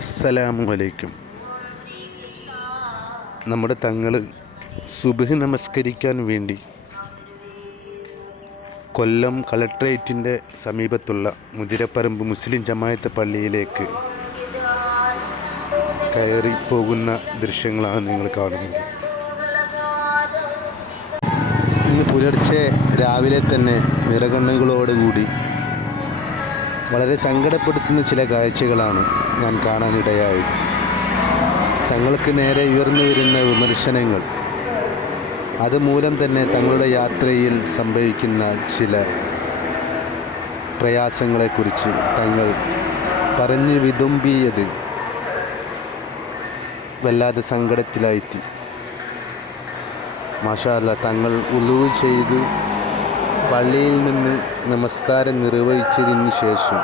അസ്സലാമു അലൈക്കും. നമ്മുടെ തങ്ങൾ സുബ്ഹ് നമസ്കരിക്കാൻ വേണ്ടി കൊല്ലം കളക്ട്രേറ്റിൻ്റെ സമീപത്തുള്ള മുതിരപ്പറമ്പ് മുസ്ലിം ജമാഅത്ത് പള്ളിയിലേക്ക് കയറി പോകുന്ന ദൃശ്യങ്ങളാണ് നിങ്ങൾ കാണുന്നത്. ഇന്ന് പുലർച്ചെ രാവിലെ തന്നെ നിറകണ്ണുകളോടുകൂടി വളരെ സങ്കടപ്പെടുത്തുന്ന ചില കാഴ്ചകളാണ് ഞാൻ കാണാനിടയായത്. തങ്ങൾക്ക് നേരെ ഉയർന്നു വരുന്ന വിമർശനങ്ങൾ, അതുമൂലം തന്നെ തങ്ങളുടെ യാത്രയിൽ സംഭവിക്കുന്ന ചില പ്രയാസങ്ങളെക്കുറിച്ച് തങ്ങൾ പറഞ്ഞു വിതുമ്പിയത് വല്ലാതെ സങ്കടത്തിലായി. മാഷാ അല്ലാഹ്, തങ്ങൾ ഉളൂ ചെയ്ത് പള്ളിയിൽ നിന്ന് നമസ്കാരം നിർവഹിച്ചതിന് ശേഷം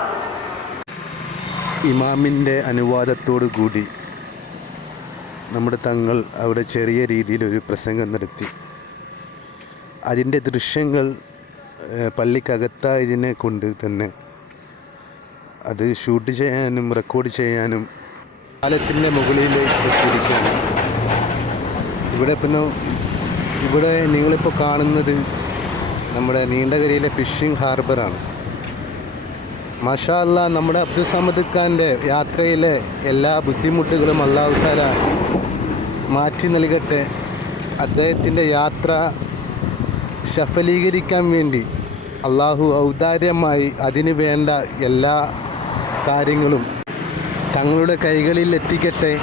ഇമാമിൻ്റെ അനുവാദത്തോടു കൂടി നമ്മുടെ തങ്ങൾ അവിടെ ചെറിയ രീതിയിലൊരു പ്രസംഗം നടത്തി. അതിൻ്റെ ദൃശ്യങ്ങൾ പള്ളിക്കകത്തായതിനെ കൊണ്ട് തന്നെ അത് ഷൂട്ട് ചെയ്യാനും റെക്കോർഡ് ചെയ്യാനും പാലത്തിൻ്റെ മുകളിലേക്ക് എത്തിയിരിക്കുകയാണ്. ഇവിടെ നിങ്ങളിപ്പോൾ കാണുന്നത് നമ്മുടെ നീണ്ടകരയിലെ ഫിഷിംഗ് ഹാർബറാണ്. മാഷാ അല്ലാഹ്, നമ്മുടെ അബ്ദുൽ സമദ് ഖാൻ്റെ യാത്രയിലെ എല്ലാ ബുദ്ധിമുട്ടുകളും അല്ലാഹു തആല മാറ്റി നൽകട്ടെ. അദ്ദേഹത്തിൻ്റെ യാത്ര സഫലീകരിക്കാൻ വേണ്ടി അള്ളാഹു ഔദാര്യമായി അതിന് വേണ്ട എല്ലാ കാര്യങ്ങളും തങ്ങളുടെ കൈകളിൽ എത്തിക്കട്ടെ.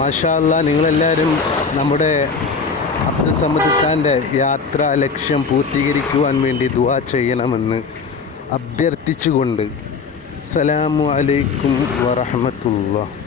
മാഷാ അല്ലാഹ്, നിങ്ങളെല്ലാവരും നമ്മുടെ അബ്ദുൽ സമദ് ഖാൻ്റെ യാത്രാ ലക്ഷ്യം പൂർത്തീകരിക്കുവാൻ വേണ്ടി ദുആ ചെയ്യണമെന്ന് അഭ്യർത്ഥിച്ചുകൊണ്ട് അസ്സലാമു അലൈക്കും വറഹ്മത്തുള്ളാഹി.